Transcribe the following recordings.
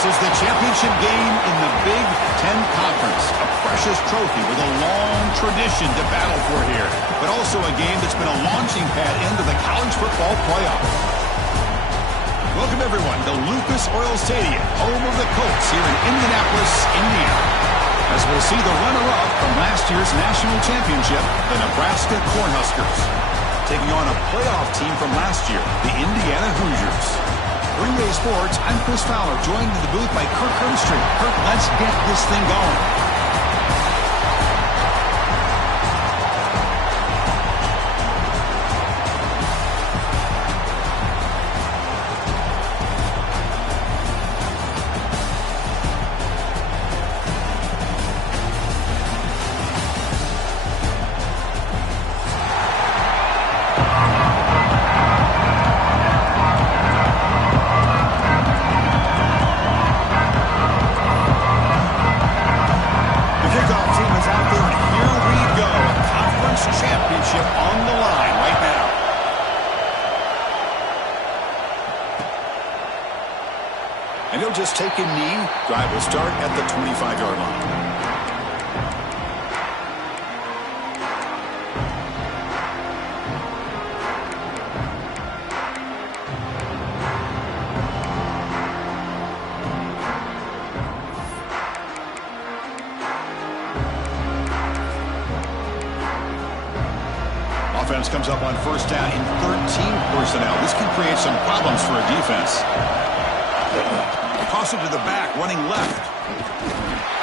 is the championship game in the Big Ten Conference. A precious trophy with a long tradition to battle for here. But also a game that's been a launching pad into the college football playoff. Welcome, everyone, to Lucas Oil Stadium, home of the Colts here in Indianapolis, Indiana. As we'll see the runner-up from last year's national championship, the Nebraska Cornhuskers, taking on a playoff team from last year, the Indiana Hoosiers. Green Bay Sports, I'm Chris Fowler, joined in the booth by Kirk Herbstreit. Kirk, let's get this thing going. And he'll just take a knee. Drive will start at the 25-yard line. Offense comes up on first down in 13 personnel. This can create some problems for a defense. Toss it to the back, running left.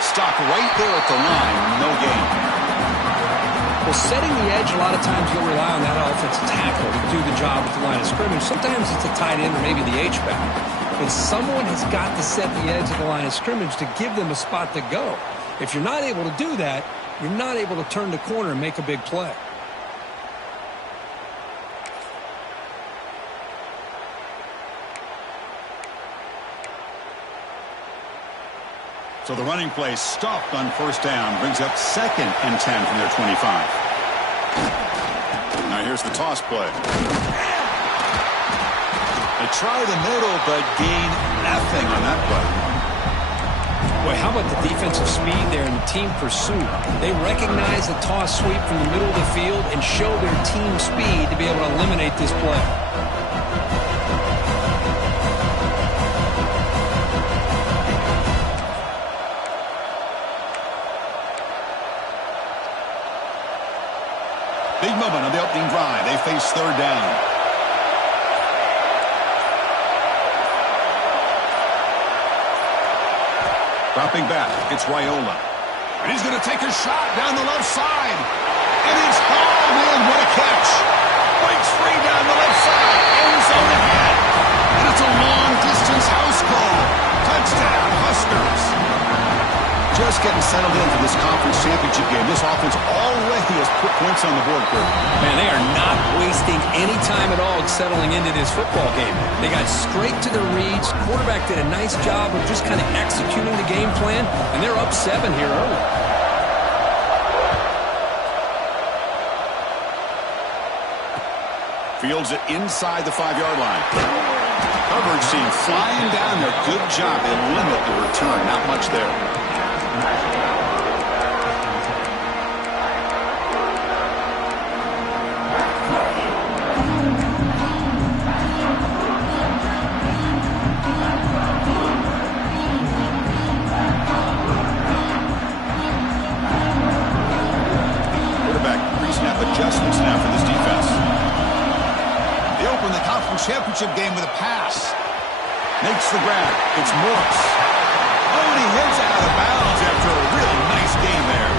Stop right there at the line, no gain. Well, setting the edge, a lot of times you'll rely on that offensive tackle to do the job at the line of scrimmage. Sometimes it's a tight end or maybe the H-back. But someone has got to set the edge of the line of scrimmage to give them a spot to go. If you're not able to do that, you're not able to turn the corner and make a big play. So the running play stopped on first down, brings up 2nd and 10 from their 25. Now here's the toss play. They try the middle, but gain nothing on that play. Boy, how about the defensive speed there in the team pursuit? They recognize the toss sweep from the middle of the field and show their team speed to be able to eliminate this play. Big moment on the opening drive. They face third down. Dropping back, it's Raiola. And he's going to take a shot down the left side. And he's hauled in. What a catch. Breaks free down the left side. End zone ahead. And it's a long-distance house call. Touchdown, Huskers. Just getting settled in for this conference championship game. This offense already has put points on the board, Kurt. Man, they are not wasting any time at all settling into this football game. They got straight to their reads. Quarterback did a nice job of just kind of executing the game plan, and they're up 7 here early. Fields it inside the 5-yard line. Coverage team flying down there. Good job. They limit the return. Not much there. Adjustments now for this defense. They open the conference championship game with a pass. Makes the grab. It's Morris. Oh, and he hits out of bounds after a really nice game there.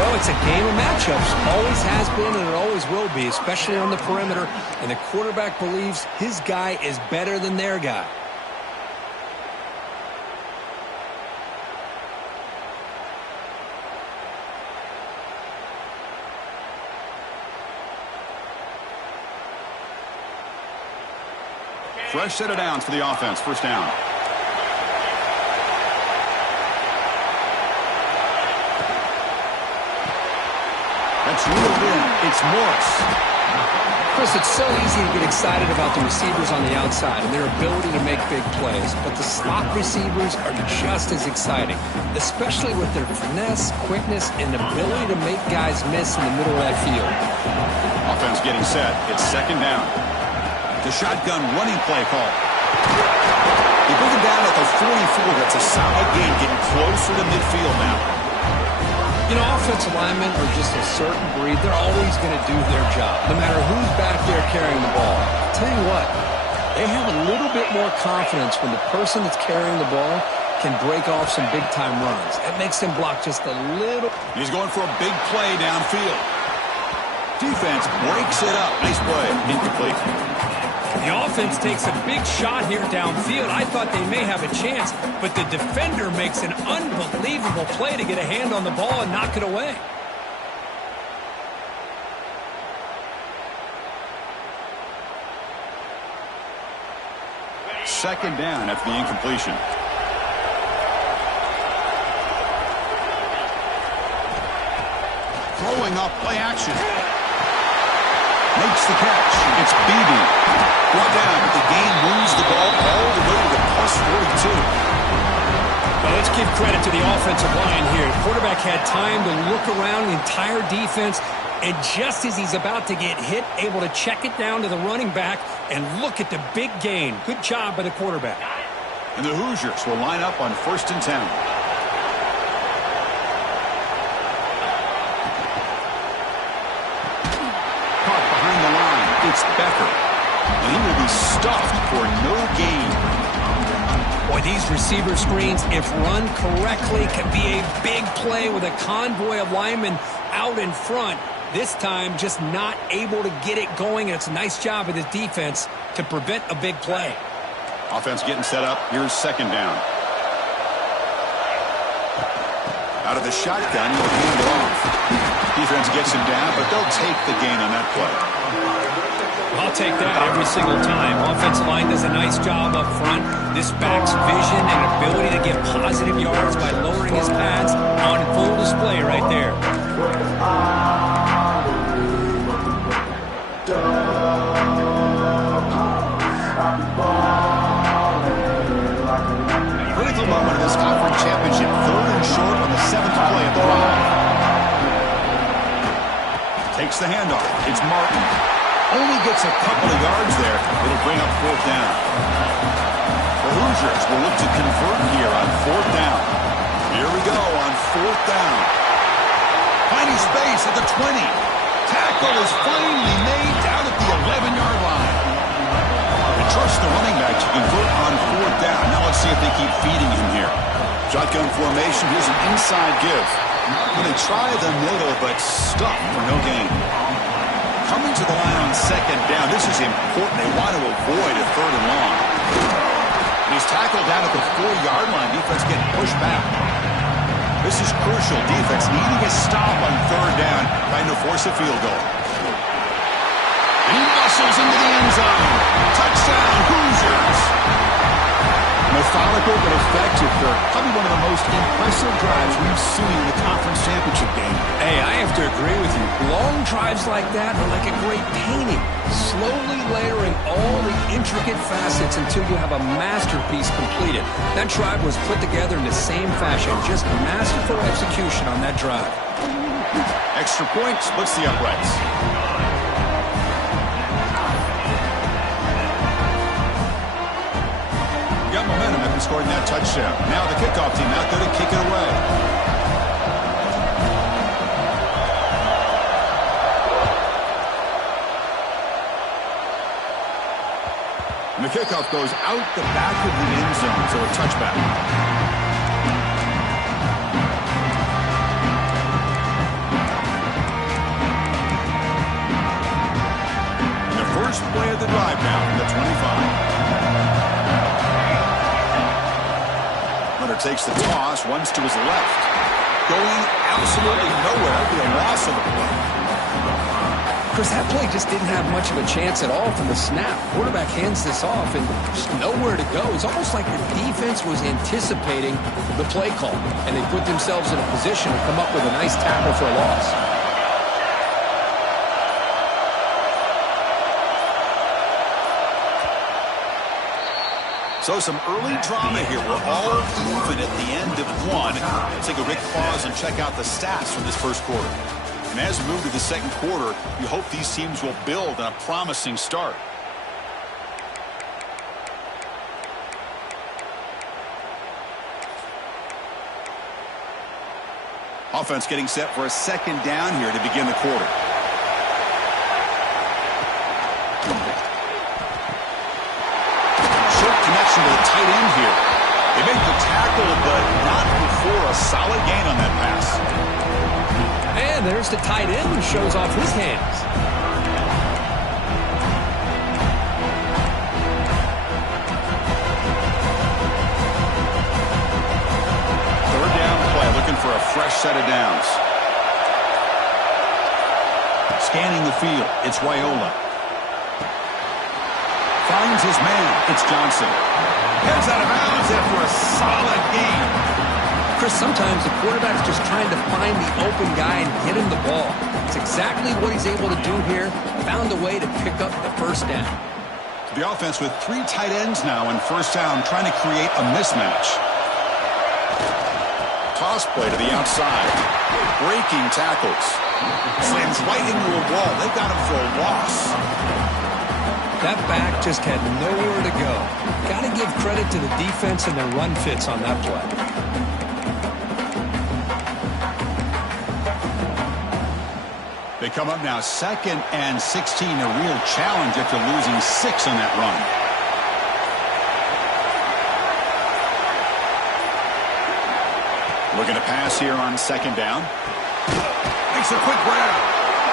Well, it's a game of matchups. Always has been and it always will be, especially on the perimeter. And the quarterback believes his guy is better than their guy. Fresh set of downs for the offense. First down. That's reeled in. It's Morris. Chris, it's so easy to get excited about the receivers on the outside and their ability to make big plays, but the slot receivers are just as exciting, especially with their finesse, quickness, and ability to make guys miss in the middle of that field. Offense getting set. It's second down. The shotgun running play call. They bring him down at the 44. That's a solid gain, getting closer to midfield now. You know, offensive linemen are just a certain breed. They're always going to do their job, no matter who's back there carrying the ball. I'll tell you what, they have a little bit more confidence when the person that's carrying the ball can break off some big-time runs. That makes them block just a little. He's going for a big play downfield. Defense breaks it up. Nice play. Incomplete. The offense takes a big shot here downfield. I thought they may have a chance, but the defender makes an unbelievable play to get a hand on the ball and knock it away. Second down after the incompletion. Throwing up play action. Makes the catch. It's Beebe. Brought down, but the game moves the ball all the way to the +42. Well, let's give credit to the offensive line here. The quarterback had time to look around the entire defense, and just as he's about to get hit, able to check it down to the running back, and look at the big gain. Good job by the quarterback. And the Hoosiers will line up on 1st and 10. It's Becker, and he will be stuffed for no gain. Boy, these receiver screens, if run correctly, can be a big play with a convoy of linemen out in front. This time, just not able to get it going, and it's a nice job of the defense to prevent a big play. Offense getting set up. Here's second down. Out of the shotgun, he'll hand it off. Defense gets him down, but they'll take the gain on that play. I'll take that every single time. Offensive line does a nice job up front. This back's vision and ability to get positive yards by lowering his pads on full display right there. Critical moment of this conference championship. 3rd and short on the 7th play of the drive. Takes the handoff. It's Martin. Only gets a couple of yards there. It'll bring up 4th down. The Hoosiers will look to convert here on 4th down. Here we go on 4th down. Finding space at the 20. Tackle is finally made down at the 11-yard line. They trust the running back to convert on 4th down. Now let's see if they keep feeding him here. Shotgun formation. Here's an inside give. When they try the middle, but stuck for no gain. Coming to the line on second down. This is important. They want to avoid a 3rd and long. And he's tackled down at the 4-yard line. Defense getting pushed back. This is crucial. Defense needing a stop on 3rd down, trying to force a field goal. And he muscles into the end zone. Touchdown, Hoosiers. Methodical but effective, Kirk. Probably one of the most impressive drives we've seen in the conference championship game. Hey, I have to agree with you. Long drives like that are like a great painting. Slowly layering all the intricate facets until you have a masterpiece completed. That drive was put together in the same fashion. Just masterful execution on that drive. Extra point splits the uprights. Got momentum after scoring that touchdown. Now the kickoff team out there to kick it away. And the kickoff goes out the back of the end zone, so a touchback. And the first play of the drive now from the 25. Takes the toss, runs to his left. Going absolutely nowhere. It'll be a loss of the play. Chris, that play just didn't have much of a chance at all from the snap. Quarterback hands this off and just nowhere to go. It's almost like the defense was anticipating the play call, and they put themselves in a position to come up with a nice tackle for a loss. So some early drama here. We're all even at the end of one. Let's take a quick pause and check out the stats from this first quarter. And as we move to the second quarter, you hope these teams will build on a promising start. Offense getting set for a second down here to begin the quarter. Short connection to the tight end here. They make the tackle, but not before a solid gain on that pass. And there's the tight end who shows off his hands. Third down play, looking for a fresh set of downs. Scanning the field, it's Raiola. Finds his man, it's Johnson. Heads out of bounds after a solid gain. Chris, sometimes the quarterback's just trying to find the open guy and get him the ball. It's exactly what he's able to do here. Found a way to pick up the first down. The offense with 3 tight ends now in first down, trying to create a mismatch. Toss play to the outside. Breaking tackles. Slams right into a wall. They got him for a loss. That back just had nowhere to go. Got to give credit to the defense and their run fits on that play. They come up now 2nd and 16, a real challenge after losing 6 on that run. Looking to pass here on 2nd down. Makes a quick grab.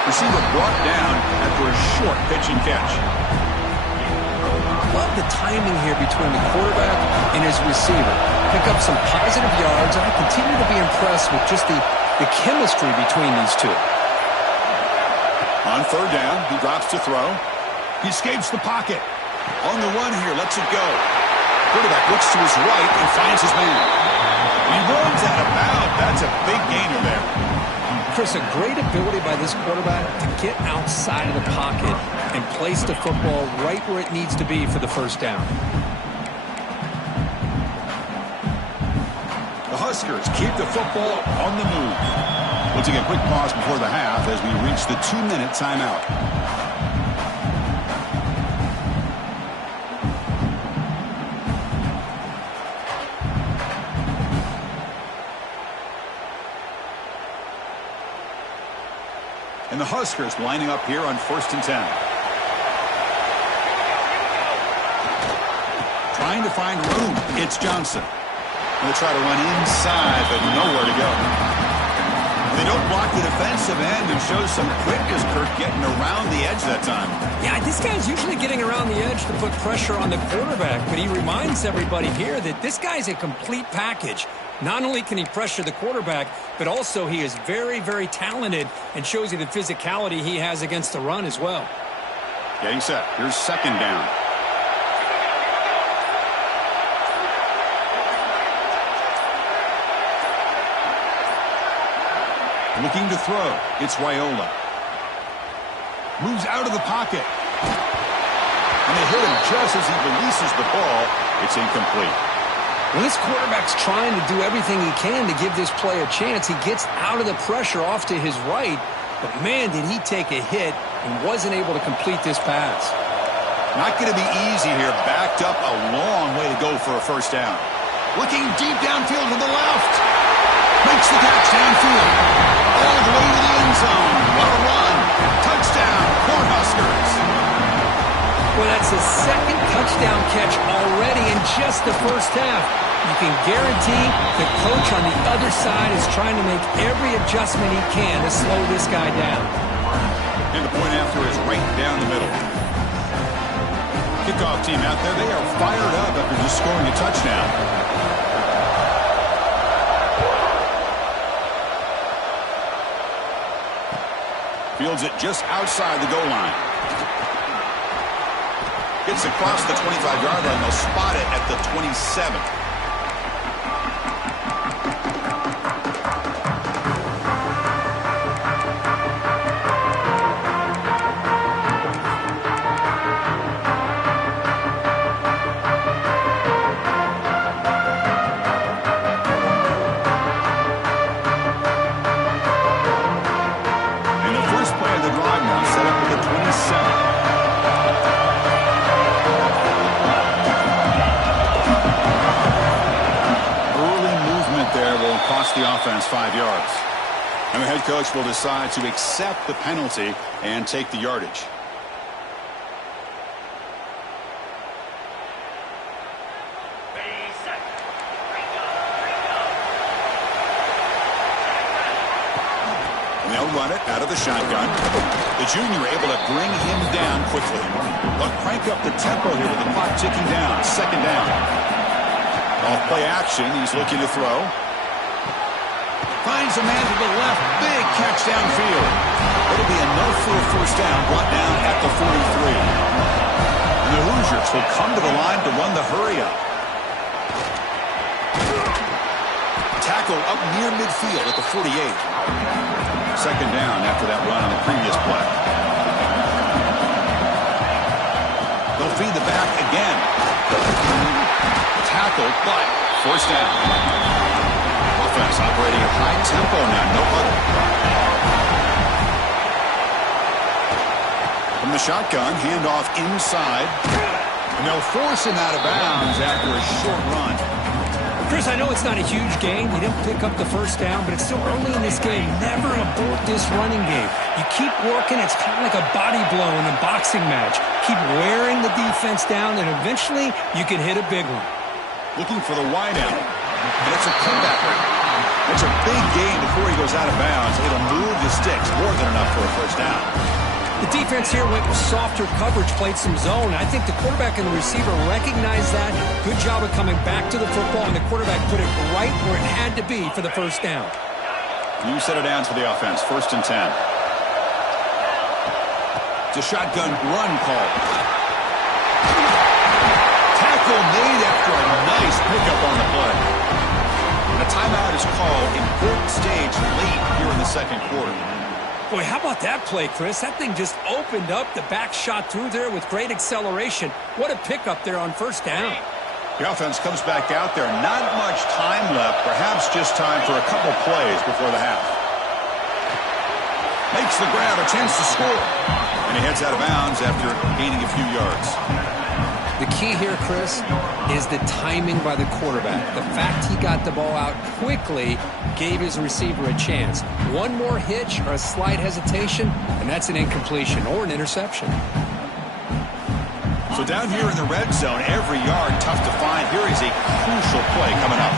Receiver brought down after a short pitch and catch. Love the timing here between the quarterback and his receiver. Pick up some positive yards, and I continue to be impressed with just the chemistry between these two. On 3rd down, he drops to throw. He escapes the pocket. On the run here, lets it go. Quarterback looks to his right and finds his man. He runs out of bounds. That's a big gainer there. Chris, a great ability by this quarterback to get outside of the pocket and place the football right where it needs to be for the first down. The Huskers keep the football on the move. We'll take a quick pause before the half as we reach the 2-minute timeout. And the Huskers lining up here on 1st and 10. Trying to find room. It's Johnson. Going to try to run inside, but nowhere to go. They don't block the defensive end and show some quickness, Kirk, getting around the edge that time. Yeah, this guy's usually getting around the edge to put pressure on the quarterback, but he reminds everybody here that this guy's a complete package. Not only can he pressure the quarterback, but also he is very, very talented and shows you the physicality he has against the run as well. Getting set. Here's 2nd down. Looking to throw. It's Raiola. Moves out of the pocket. And they hit him just as he releases the ball. It's incomplete. When this quarterback's trying to do everything he can to give this play a chance, he gets out of the pressure off to his right. But, man, did he take a hit and wasn't able to complete this pass. Not going to be easy here. Backed up a long way to go for a first down. Looking deep downfield to the left. Makes the catch downfield. All the way to the end zone. What a run. Touchdown, Cornhuskers. Well, that's his 2nd touchdown catch already in just the first half. You can guarantee the coach on the other side is trying to make every adjustment he can to slow this guy down. And the point after is right down the middle. Kickoff team out there, they are fired up after just scoring a touchdown. Fields it just outside the goal line. Gets across the 25-yard line. They'll spot it at the 27. there will cost the offense 5 yards. And the head coach will decide to accept the penalty and take the yardage. They'll run it out of the shotgun. The junior able to bring him down quickly. They'll crank up the tempo here with the clock ticking down. Second down. Off play action. He's looking to throw. Finds a man to the left. Big catch downfield. It'll be enough for a first down. Brought down at the 43. And the Hoosiers will come to the line to run the hurry up. Tackle up near midfield at the 48. Second down after that run on the previous play. They'll feed the back again. Tackled, but first down. Offense operating at high tempo now. No huddle. From the shotgun, handoff inside. And they'll force him out of bounds after a short run. Chris, I know it's not a huge game. You didn't pick up the first down, but it's still early in this game. Never abort this running game. You keep working. It's kind of like a body blow in a boxing match. Keep wearing the defense down, and eventually you can hit a big one. Looking for the wideout. And it's a comeback route. It's a big gain before he goes out of bounds. It'll move the sticks more than enough for a first down. The defense here went with softer coverage, played some zone. I think the quarterback and the receiver recognized that. Good job of coming back to the football, and the quarterback put it right where it had to be for the first down. New set of downs for the offense. 1st and 10. It's a shotgun run call. Tackle made after a nice pickup on the play. And a timeout is called. Important stage late here in the second quarter. Boy, how about that play, Chris? That thing just opened up. The back shot through there with great acceleration. What a pickup there on first down. The offense comes back out there. Not much time left. Perhaps just time for a couple plays before the half. Makes the grab, a chance to score. And he heads out of bounds after gaining a few yards. The key here, Chris, is the timing by the quarterback. The fact he got the ball out quickly gave his receiver a chance. One more hitch or a slight hesitation, and that's an incompletion or an interception. So down here in the red zone, every yard tough to find. Here is a crucial play coming up.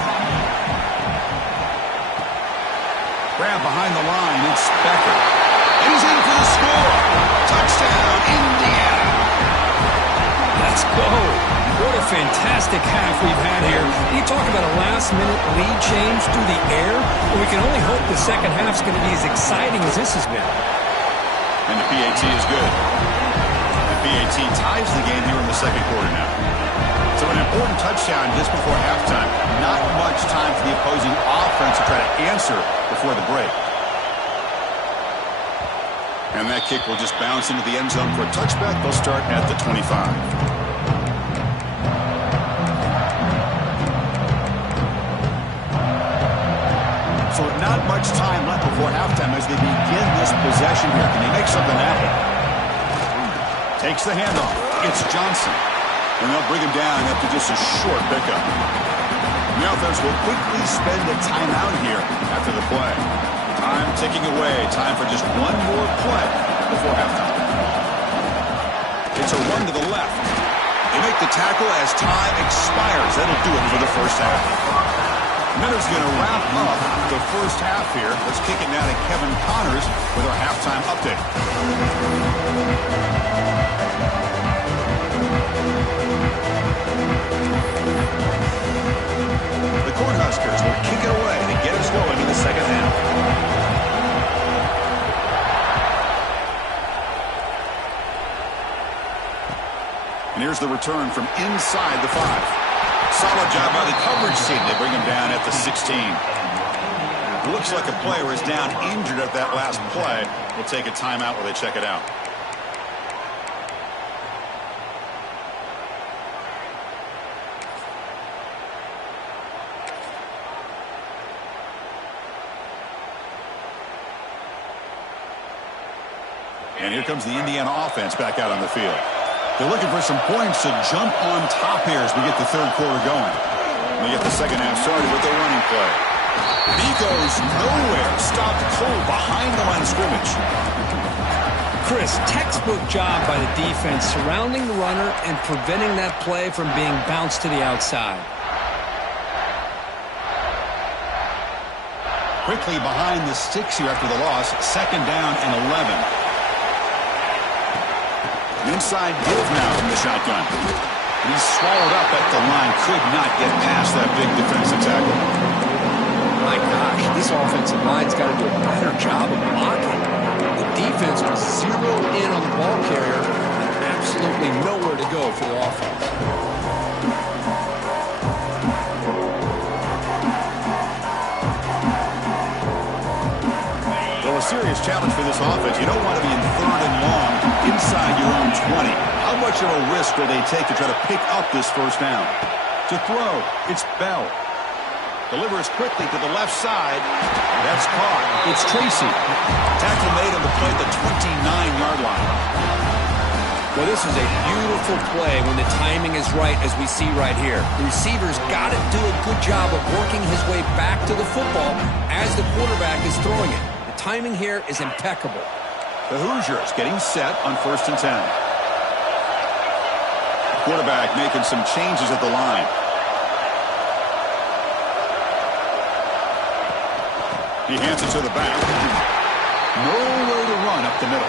Grab behind the line, it's Becker. And he's in for the score. Touchdown, Indiana. Let's go. What a fantastic half we've had here. You talk about a last-minute lead change through the air, and we can only hope the second half's going to be as exciting as this has been. And the PAT is good. The PAT ties the game here in the second quarter now. So an important touchdown just before halftime. Not much time for the opposing offense to try to answer before the break. And that kick will just bounce into the end zone for a touchback. They'll start at the 25. So not much time left before halftime as they begin this possession here. Can they make something happen? Takes the handoff. It's Johnson. And they'll bring him down after just a short pickup. The offense will quickly spend a timeout here after the play. Time ticking away. Time for just one more play before halftime. It's a run to the left. They make the tackle as time expires. That'll do it for the first half. Miller's going to wrap up the first half here. Let's kick it now to Kevin Connors with our halftime update. The Cornhuskers will kick it away to get us going in the second half. And here's the return from inside the 5. Solid job by the coverage team. They bring him down at the 16. It looks like a player is down injured at that last play. We'll take a timeout while they check it out. And here comes the Indiana offense back out on the field. They're looking for some points to jump on top here as we get the third quarter going. We get the second half started with the running play. goes nowhere. Stopped cold behind the line of scrimmage. Chris, textbook job by the defense surrounding the runner and preventing that play from being bounced to the outside. Quickly behind the sticks here after the loss. 2nd down and 11. An inside give now from the shotgun. And he's swallowed up at the line. Could not get past that big defensive tackle. My gosh, this offensive line's got to do a better job of blocking. The defense was zeroed in on the ball carrier and absolutely nowhere to go for the offense. Well, a serious challenge for this offense. You don't want to be in 3rd and long inside your own 20. How much of a risk will they take to try to pick up this 1st down? To throw, it's Bell. Delivers quickly to the left side. That's caught. It's Tracy. Tackle made on the play at the 29-yard line. Well, this is a beautiful play when the timing is right, as we see right here. The receiver's got to do a good job of working his way back to the football as the quarterback is throwing it. The timing here is impeccable. The Hoosiers getting set on 1st and 10. The quarterback making some changes at the line. He hands it to the back. Nowhere to run up the middle.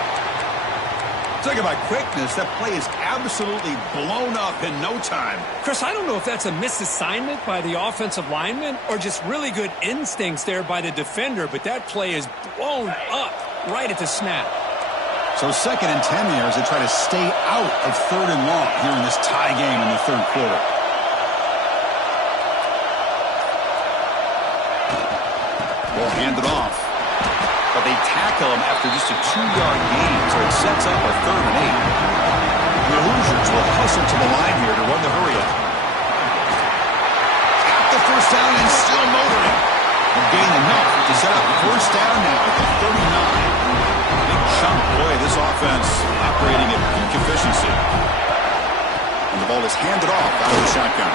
Talking about quickness, that play is absolutely blown up in no time. Chris, I don't know if that's a misassignment by the offensive lineman or just really good instincts there by the defender, but that play is blown up right at the snap. So 2nd and 10 here as they try to stay out of 3rd and long here in this tie game in the 3rd quarter. Ball handed off. But they tackle him after just a 2-yard gain, so it sets up a 3rd and 8. The Hoosiers will hustle to the line here to run the hurry-up. Got the 1st down and still motoring. Will gain enough to set up 1st down now at the 39. Big chunk play, this offense operating at peak efficiency. And the ball is handed off out of the shotgun.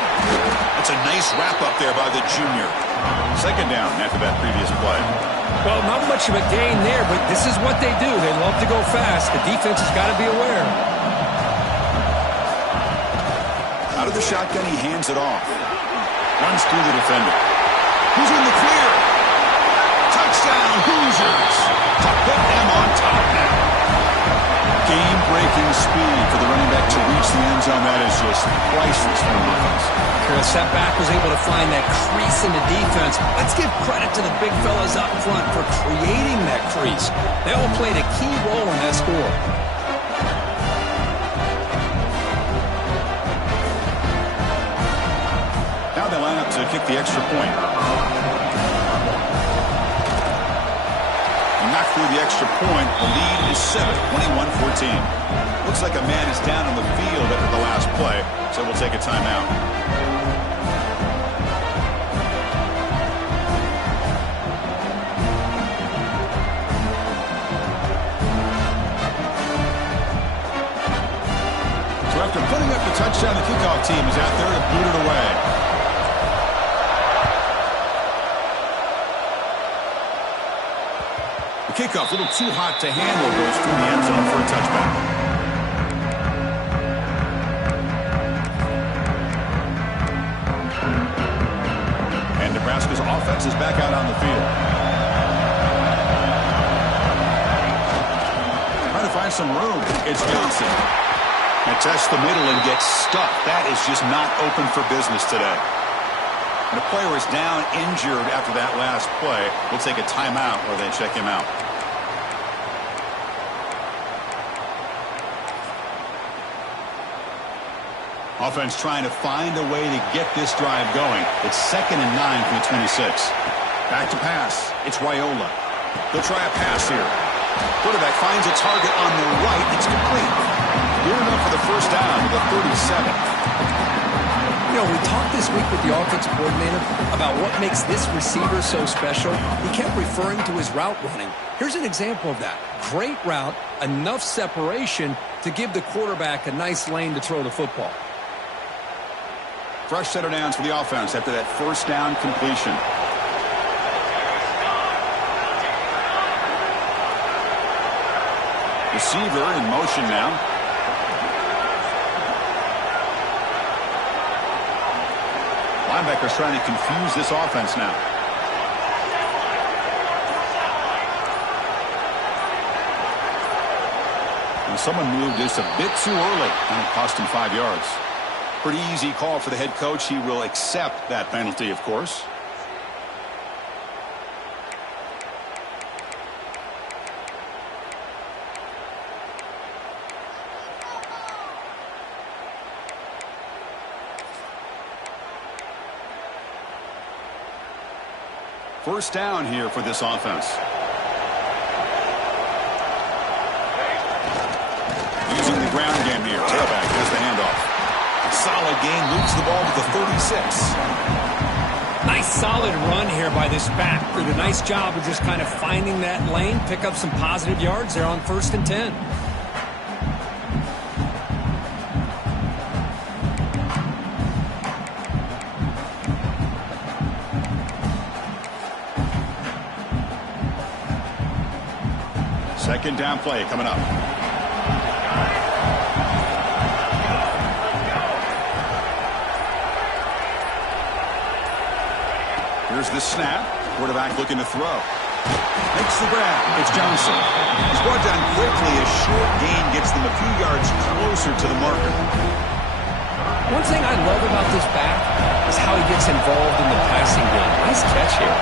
That's a nice wrap-up there by the junior. 2nd down after that previous play. Well, not much of a gain there, but this is what they do. They love to go fast. The defense has got to be aware. Out of the shotgun, he hands it off. Runs through the defender. Who's in the clear? Touchdown, Hoosiers! To put them on top now. Game-breaking speed for the running back to reach the end zone. That is just priceless for an offense. Chris, that back was able to find that crease in the defense. Let's give credit to the big fellas up front for creating that crease. They all played a key role in that score. Now they line up to kick the extra point. And knock through the extra point. The lead is 7, 21-14. Looks like a man is down on the field after the last play, so we'll take a timeout. After putting up the touchdown, the kickoff team is out there to boot it away. The kickoff, a little too hot to handle, goes through the end zone for a touchback. And Nebraska's offense is back out on the field. Trying to find some room. It's Johnson. And tests the middle and gets stuck. That is just not open for business today. And the player is down injured after that last play. We'll take a timeout where they check him out. Offense trying to find a way to get this drive going. It's 2nd and 9 from the 26. Back to pass. It's Raiola. They'll try a pass here. Quarterback finds a target on the right. It's complete. Good enough for the 1st down to the 37. You know, we talked this week with the offensive coordinator about what makes this receiver so special. He kept referring to his route running. Here's an example of that. Great route, enough separation to give the quarterback a nice lane to throw the football. Fresh set of downs for the offense after that 1st down completion. Receiver in motion now. Linebacker's trying to confuse this offense now. And someone moved just a bit too early, and it cost him 5 yards. Pretty easy call for the head coach. He will accept that penalty, of course. First down here for this offense. Using the ground game here. Tailback has the handoff. Solid gain, moves the ball to the 36. Nice solid run here by this back. Did a nice job of just kind of finding that lane, pick up some positive yards there on 1st and 10. Second down play coming up. Here's the snap. Quarterback looking to throw. Makes the grab. It's Johnson. He's brought down quickly. A short gain gets them a few yards closer to the marker. One thing I love about this back is how he gets involved in the passing game. Nice catch here.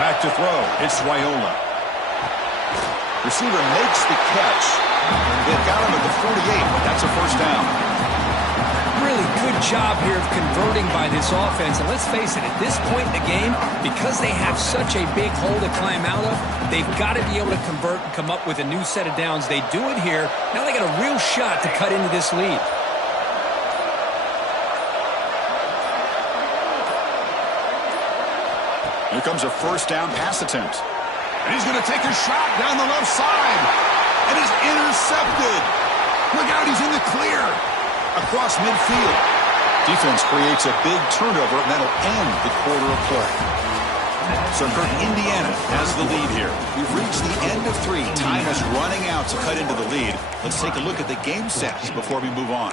Back to throw. It's Raiola. Receiver makes the catch. They've got him at the 48, but that's a first down. Really good job here of converting by this offense. And let's face it, at this point in the game, because they have such a big hole to climb out of, they've got to be able to convert and come up with a new set of downs. They do it here. Now they got a real shot to cut into this lead. Here comes a first down pass attempt. And he's going to take a shot down the left side. And he's intercepted. Look out, he's in the clear. Across midfield. Defense creates a big turnover, and that'll end the quarter of play. So for Indiana has the lead here. We've reached the end of 3. Time is running out to cut into the lead. Let's take a look at the game sets before we move on.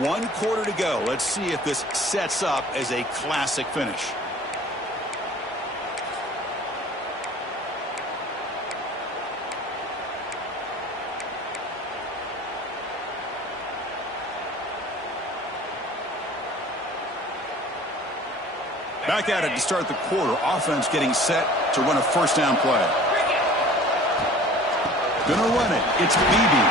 1 quarter to go. Let's see if this sets up as a classic finish. Back at it to start the quarter. Offense getting set to run a first down play. Gonna run it. It's Beebe.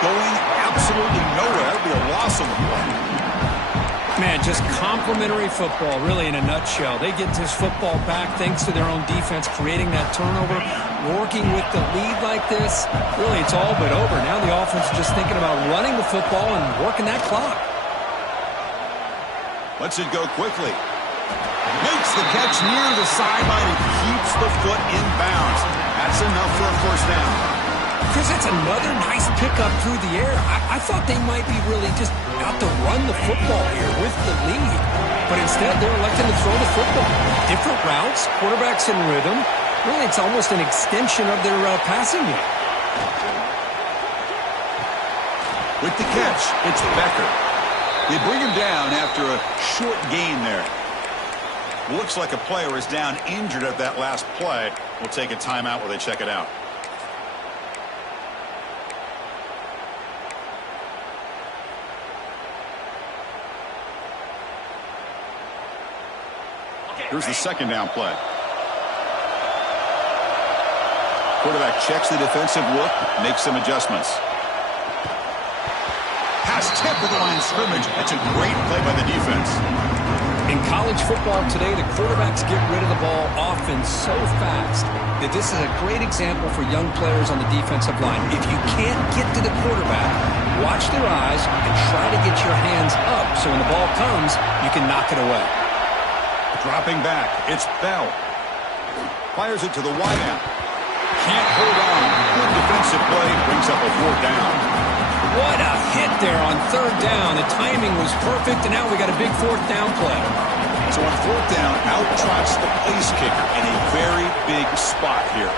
Going absolutely nowhere. That'll be a loss on the play. Man, just complimentary football, really, in a nutshell. They get this football back thanks to their own defense, creating that turnover, working with the lead like this. Really, it's all but over. Now the offense is just thinking about running the football and working that clock. Lets it go quickly. Makes the catch near the sideline and keeps the foot in bounds. That's enough for a first down. Chris, it's another nice pickup through the air. I thought they might be really just out to run the football here with the lead. But instead, they're electing to throw the football. Different routes, quarterbacks in rhythm. Really, it's almost an extension of their passing game. With the catch, it's Becker. They bring him down after a short gain there. Looks like a player is down injured at that last play. We'll take a timeout while they check it out. Here's the second down play. Quarterback checks the defensive look, makes some adjustments. Pass tip of the line of scrimmage. That's a great play by the defense. In college football today, the quarterbacks get rid of the ball often so fast that this is a great example for young players on the defensive line. If you can't get to the quarterback, watch their eyes and try to get your hands up so when the ball comes, you can knock it away. Dropping back, it's Bell. Fires it to the wideout. Can't hold on. Good defensive play, brings up a 4th down. What a hit there on 3rd down. The timing was perfect, and now we got a big 4th down play. So on fourth down, out trots the place kicker in a very big spot here.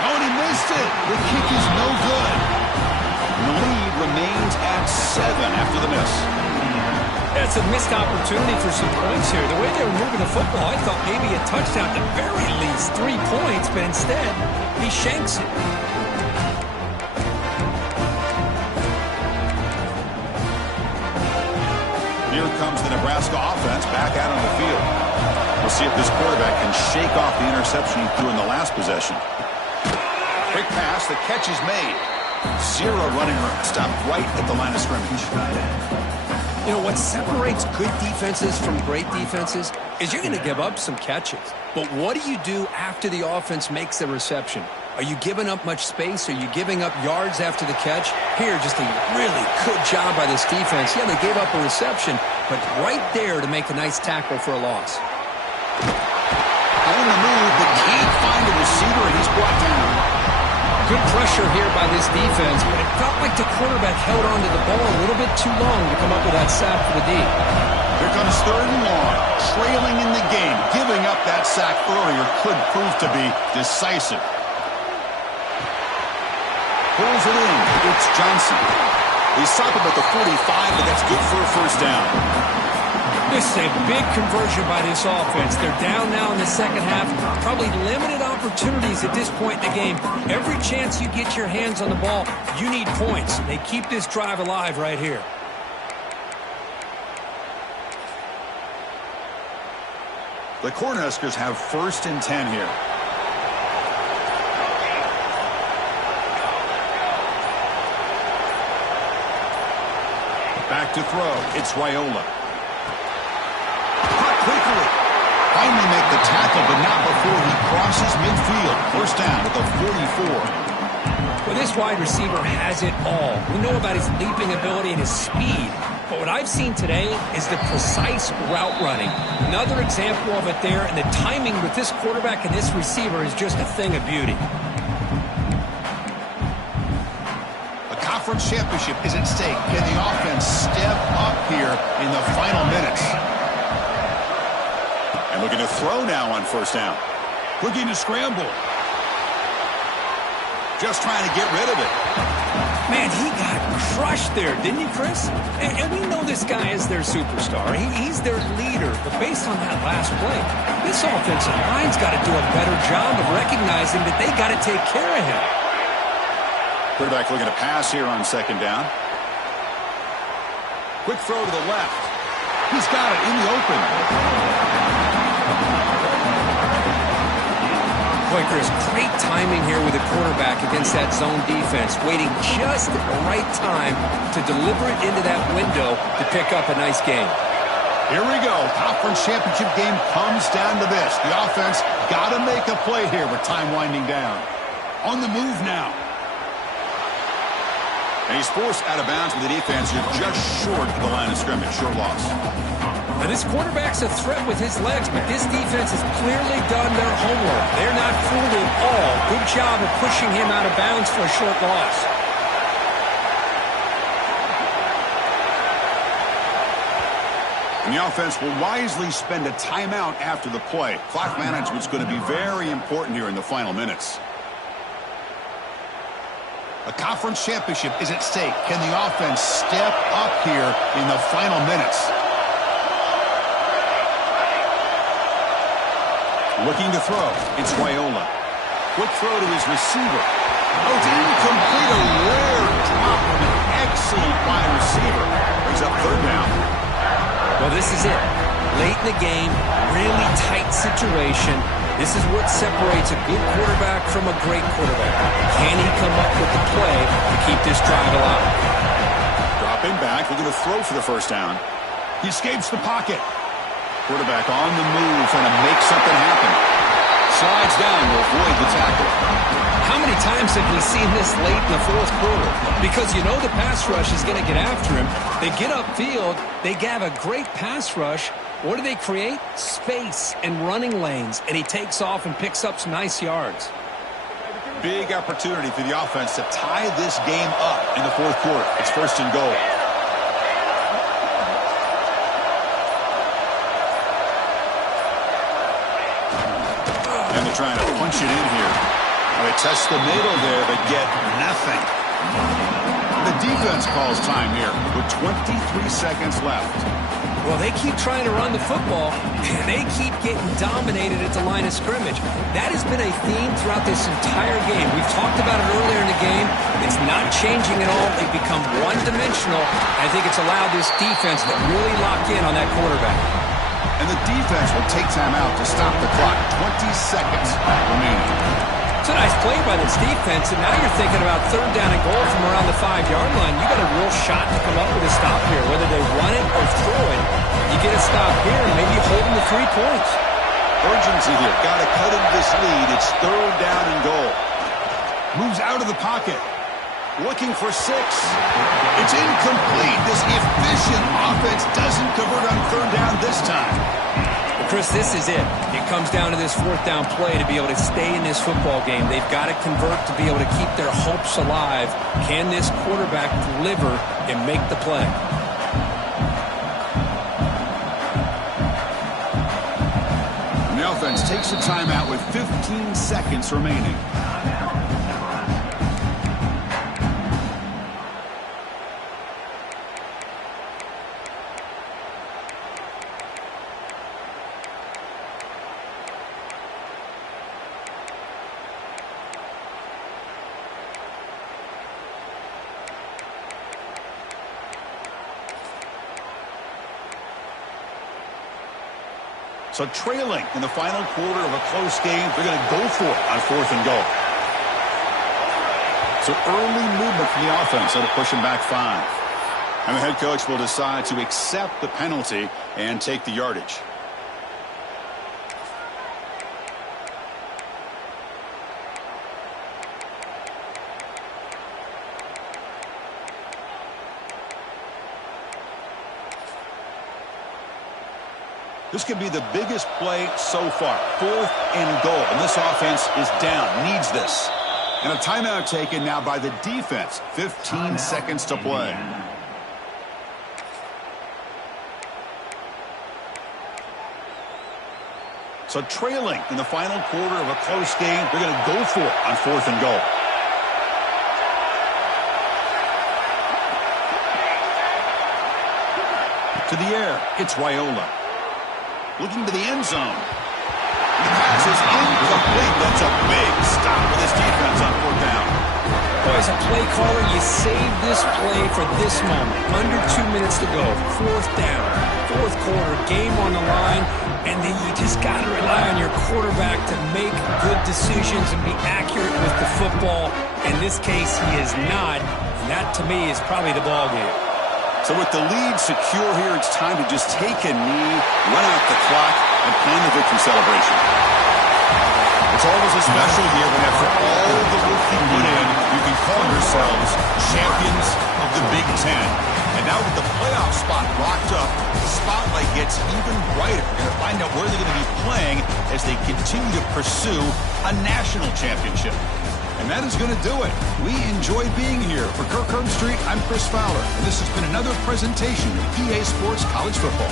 Oh, and he missed it. The kick is no good. The lead remains at 7 after the miss. That's a missed opportunity for some points here. The way they were moving the football, I thought maybe a touchdown, at the very least 3 points, but instead, he shanks it. Here comes the Nebraska offense back out on the field. We'll see if this quarterback can shake off the interception he threw in the last possession. Quick pass, the catch is made. 0 running room, stopped right at the line of scrimmage. You know, what separates good defenses from great defenses is you're going to give up some catches. But what do you do after the offense makes the reception? Are you giving up much space? Are you giving up yards after the catch? Here, just a really good job by this defense. Yeah, they gave up a reception, but right there to make a nice tackle for a loss. On the move, but can't find a receiver, and he's brought down. Good pressure here by this defense, but it felt like the quarterback held onto the ball a little bit too long to come up with that sack for the D. Here comes 3rd and long, trailing in the game. Giving up that sack earlier could prove to be decisive. Pulls it in. It's Johnson. They stop him at the 45, but that's good for a first down. This is a big conversion by this offense. They're down now in the second half. Probably limited opportunities at this point in the game. Every chance you get your hands on the ball, you need points. They keep this drive alive right here. The Cornhuskers have 1st and 10 here. Back to throw. It's Raiola. Quickly. Finally make the tackle, but not before he crosses midfield. First down at the 44. Well, this wide receiver has it all. We know about his leaping ability and his speed, but what I've seen today is the precise route running. Another example of it there, and the timing with this quarterback and this receiver is just a thing of beauty. A conference championship is at stake. Can the offense step up here in the final minutes? And looking to throw now on first down. Looking to scramble. Just trying to get rid of it. Man, he got crushed there, didn't he, Chris? And we know this guy is their superstar. He's their leader. But based on that last play, this offensive line's got to do a better job of recognizing that they got to take care of him. Quarterback looking to pass here on second down. Quick throw to the left. He's got it in the open. Boy, Chris, great timing here with the quarterback against that zone defense, waiting just at the right time to deliver it into that window to pick up a nice game. Here we go. Conference championship game comes down to this. The offense got to make a play here with time winding down. On the move now. And he's forced out of bounds with the defense. You're just short of the line of scrimmage. Short loss. Now, this quarterback's a threat with his legs, but this defense has clearly done their homework. They're not fooled at all. Good job of pushing him out of bounds for a short loss. And the offense will wisely spend a timeout after the play. Clock management's going to be very important here in the final minutes. A conference championship is at stake. Can the offense step up here in the final minutes? Looking to throw. It's Raiola. Quick throw to his receiver. Oh, it's incomplete. A rare drop from an excellent wide receiver. Brings up third down. Well, this is it. Late in the game, really tight situation. This is what separates a good quarterback from a great quarterback. Can he come up with the play to keep this drive alive? Dropping back, looking to throw for the first down. He escapes the pocket. Quarterback on the move, trying to make something happen. Slides down to avoid the tackle. How many times have we seen this late in the fourth quarter? Because you know the pass rush is going to get after him. They get upfield. They have a great pass rush. What do they create? Space and running lanes. And he takes off and picks up some nice yards. Big opportunity for the offense to tie this game up in the fourth quarter. It's first and goal. They're trying to punch it in here. They test the middle there, but get nothing. The defense calls time here with 23 seconds left. Well, they keep trying to run the football, and they keep getting dominated at the line of scrimmage. That has been a theme throughout this entire game. We've talked about it earlier in the game. It's not changing at all. They've become one-dimensional. I think it's allowed this defense to really lock in on that quarterback. And the defense will take time out to stop the clock. 20 seconds remaining. It's a nice play by this defense, and now you're thinking about third down and goal from around the 5-yard line. You got a real shot to come up with a stop here. Whether they run it or throw it, you get a stop here and maybe hold them to 3 points. Urgency here. Got to cut into this lead. It's third down and goal. Moves out of the pocket. Looking for 6. It's incomplete. This efficient offense doesn't convert on third down this time. Chris, this is it. It comes down to this fourth down play to be able to stay in this football game. They've got to convert to be able to keep their hopes alive. Can this quarterback deliver and make the play? And the offense takes a timeout with 15 seconds remaining. So trailing in the final quarter of a close game, they're going to go for it on 4th and goal. So early movement from the offense, so to push them back 5. And the head coach will decide to accept the penalty and take the yardage. This could be the biggest play so far. 4th and goal. And this offense is down. Needs this. And a timeout taken now by the defense. 15 seconds to play. So trailing in the final quarter of a close game, they're going to go for it on 4th and goal. To the air, it's Raiola. Looking to the end zone. The pass is incomplete. That's a big stop for this defense on 4th down. Boy, as a play caller, you save this play for this moment. Under 2 minutes to go. 4th down. 4th quarter. Game on the line. And then you just got to rely on your quarterback to make good decisions and be accurate with the football. In this case, he is not. And that, to me, is probably the ball game. So with the lead secure here, it's time to just take a knee, run out the clock, and plan the victory celebration. It's always a special year when after all the work you put in, you can call yourselves champions of the Big Ten. And now with the playoff spot locked up, the spotlight gets even brighter. We're going to find out where they're going to be playing as they continue to pursue a national championship. And that is going to do it. We enjoy being here. For Kirk Herbstreit, I'm Chris Fowler, and this has been another presentation of EA Sports College Football.